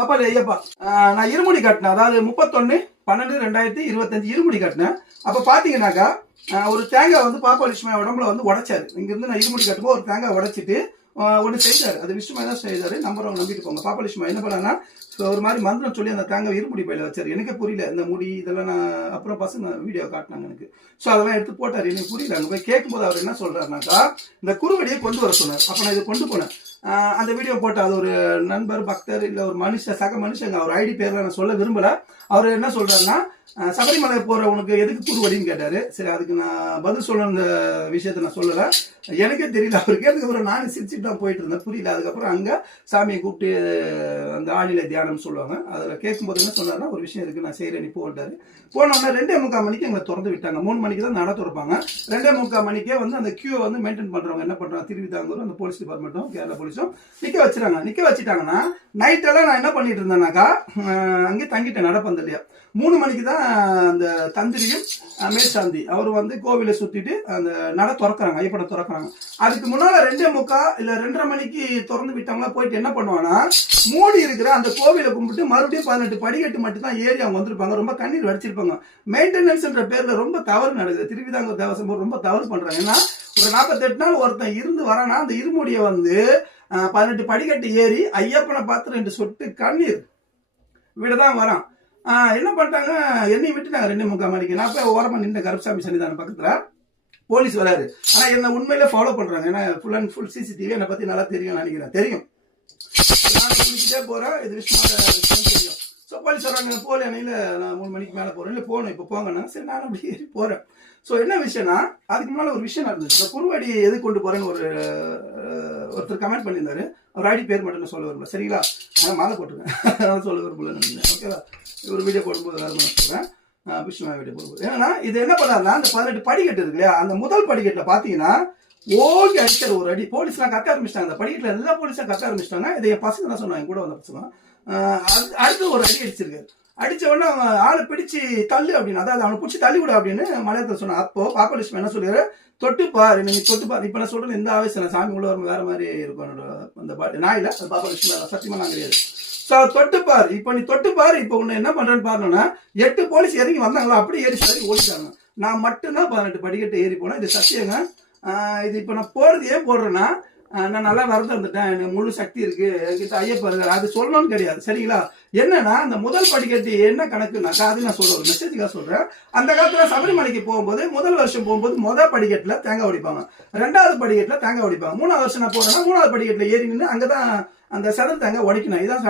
பாப்பாலே ஐயப்பா, நான் இருமுடி கட்டினேன். அதாவது 31/12/2025 இருமுடி கட்டினேன். அப்ப பாத்தீங்கன்னாக்கா ஒரு தேங்காய் வந்து பாப்பா லட்சுமி உடம்புல வந்து உடைச்சாரு. இங்கிருந்து நான் இருமுடி கட்டும்போது ஒரு தேங்காய் உடைச்சிட்டு ஒன்று செய்தாரு. அது விஷ்ணுமா தான் செய்தாரு. நம்புறவங்க நம்பிட்டு போங்க. பாப்பா லட்சுமி என்ன பண்ணான்னா ஒரு மாதிரி மந்திரம் சொல்லி அந்த தேங்காய் இருமுடி பையில வச்சாரு. எனக்கே புரியல இந்த முடி இதெல்லாம். நான் அப்புறம் பசங்க வீடியோ காட்டினாங்க எனக்கு. ஸோ அதெல்லாம் எடுத்து போட்டாரு. எனக்கு புரியல. அங்கே போய் கேட்கும்போது அவர் என்ன சொல்றாருனாக்கா இந்த குறுவடியை கொண்டு வர சொன்னார். அப்போ நான் இதை கொண்டு போனேன். அந்த வீடியோ போட்டு அது ஒரு நண்பர் பக்தர் இல்லை ஒரு மனுஷன் சக மனுஷங்க அவர் ஐடி பேர்ல நான் சொல்ல விரும்பல. அவர் என்ன சொல்றாருன்னா சபரிமலை போறவனுக்கு எதுக்கு குறுவடின்னு கேட்டாரு. சரி, அதுக்கு நான் பதில் சொல்லணும். இந்த விஷயத்த நான் சொல்லலை, எனக்கே தெரியல. அவர் கேட்டதுக்கப்புறம் நானும் சிரிச்சுட்டு தான் போயிட்டு இருந்தேன். புரியல. அதுக்கப்புறம் அங்கே சாமியை கூப்பிட்டு அந்த ஆடியில தியானம் சொல்லுவாங்க. அதில் கேட்கும்போது என்ன சொன்னார்னா ஒரு விஷயம் இருக்கு, நான் செய்கிறேன் நீ போட்டாரு. போனோன்னா 2:45 மணிக்கு எங்களை திறந்து விட்டாங்க. 3 மணிக்கு தான் நட திறப்பாங்க. 2:45 மணிக்கே வந்து அந்த கியூவை வந்து மெயின்டைன் பண்றவங்க என்ன பண்றாங்க, திருவிதாங்கூர் அந்த போலீஸ் டிபார்ட்மெண்ட்டும் கேரளா போலீஸும் நிக்க வச்சுட்டாங்கன்னா நைட்டெல்லாம் நான் என்ன பண்ணிட்டு இருந்தேன்னாக்கா அங்கே தங்கிட்டேன் நடப்பந்தலையா. 3 மணிக்கு தான் அந்த தந்திரியும் மேற்சாந்தி அவர் வந்து கோவிலை சுத்திட்டு அந்த நட திறக்கிறாங்க, ஐயப்பட திறக்கிறாங்க. அதுக்கு முன்னால 2:45 இல்ல 2:30 மணிக்கு திறந்து விட்டவங்களா போயிட்டு என்ன பண்ணுவாங்கன்னா மூடி இருக்கிற அந்த கோவிலை கும்பிட்டு மறுபடியும் 18 படிக்கட்டு மட்டும் தான் ஏறி அவங்க வந்திருப்பாங்க. ரொம்ப கண்ணீர் வடிச்சிருப்பாங்க. மெயின்டெனன்ஸ்ன்ற பேர்ல ரொம்ப தவறு நடக்குது. திருவிதாங்கூர் தேவசம் ரொம்ப தவறு பண்றாங்க. ஏன்னா ஒரு 48 நாள் ஒருத்தன் இருந்து வரானா அந்த இருமுடிய வந்து 18 படிக்கட்டு ஏறி ஐயப்பனை பார்த்து 2 சொட்டு கண்ணீர் விடதான் வரான். என்ன பண்ணிட்டாங்க, என்னை விட்டுட்டாங்க 2:45 மணிக்கு. நான் போய் ஓரமா நின்று கருப்சாமி சன்னிதானம் பக்கத்துல போலீஸ் வராரு. ஆனா என்ன உண்மையில ஃபாலோ பண்றாங்க. ஏன்னா ஃபுல் அண்ட் ஃபுல் சிசிடிவி என்னை பத்தி நல்லா தெரியும் நினைக்கிறேன். தெரியும், நான் குளிச்சுட்டே போறேன். இது விஷ்ணுவோட தெரியும். ஸோ போலீஸ் வராங்க, போல அணையில் நான் 3 மணிக்கு மேலே போகிறேன். இல்லை போகணும் இப்போ போங்கன்னா சரி நான் அப்படி ஏறி போகிறேன். ஸோ என்ன விஷயம்னா அதுக்கு முன்னால் ஒரு விஷயம் நடந்துச்சு. இந்த குறுவடியை எது கொண்டு போகிறேன்னு ஒருத்தர் கமெண்ட் பண்ணியிருந்தாரு. அவர் ஐடி பேர் மட்டும் நான் சொல்ல விரும்பல, சரிங்களா? நான் மாலை போட்டுருக்கேன், அதனால சொல்ல விரும்பலன்னு நினைக்கிறேன். ஓகேவா? ஒரு வீடியோ போடும்போது வேறு நான் சொல்கிறேன். விஷ்ணுமா வீடியோ போடும்போது ஏன்னா இது என்ன பண்ணாருன்னா அந்த 18 படிக்கட்டு இருக்கு இல்லையா, அந்த முதல் படிக்கட்டில் பார்த்தீங்கன்னா ஓகே அடிச்சார் ஒரு அடி. போலீஸ்லாம் கத்த ஆரம்பிச்சிட்டாங்க. அந்த படிக்கட்டில் எல்லா போலீஸும் கத்த ஆரம்பிச்சிட்டாங்க. இதை என் பசங்க தான் சொன்னாங்க, கூட வந்த பசங்க. அடுத்து ஒரு அடி அடிச்சிருக்காரு. அடிச்ச உடனே ஆளை பிடிச்சி தள்ளு அப்படின்னு, அதாவது அவனை பிடிச்சி தள்ளி விட அப்படின்னு மலையாளத்தில் சொன்னான். அப்போ பாப்பா லட்சுமி என்ன சொல்லிடுற, தொட்டுப்பாரு நீ தொட்டுப்பாரு. இப்போ நான் சொல்றேன் இந்த ஆவேசம் சாமி உள்ள வரும் வேற மாதிரி இருக்கும். அந்த பாட்டு நான் இல்லை, பாப்பா லட்சுமி சத்தியமா நான் கிடையாது. ஸோ தொட்டுப்பாரு, இப்போ நீ தொட்டுப்பாரு. இப்போ உன்னை என்ன பண்றேன்னு பாருன்னா 8 போலீஸ் இறங்கி வந்தாங்களா அப்படியே ஏறி சரி ஓடிட்டாங்க. நான் மட்டும்தான் 18 படிக்கட்டு ஏறி போனேன். இது சத்தியங்க. இது இப்போ நான் போறது ஏன் போடுறேன்னா நான் நல்லா வரது வந்துட்டேன், எனக்கு முழு சக்தி இருக்கு, என்கிட்ட ஐயப்பா இருக்காரு, அது சொல்லணும்னு கிடையாது, சரிங்களா? என்னன்னா அந்த முதல் படிக்கட்டு என்ன கணக்குனாக்கா அது நான் சொல்றேன், ஒரு மெசேஜுக்காக சொல்றேன். அந்த காலத்துல சபரிமலைக்கு போகும்போது முதல் வருஷம் போகும்போது முதல் படிக்கட்டுல தேங்காய் உடைப்பாங்க, 2வது படிக்கட்டுல தேங்காய் உடைப்பாங்க. 3வது வருஷம் நான் போறேன்னா 3வது படிக்கட்டுல ஏறி நின்று அங்கதான் அந்த சதல் தேங்காய் உடைக்கணும். இதான்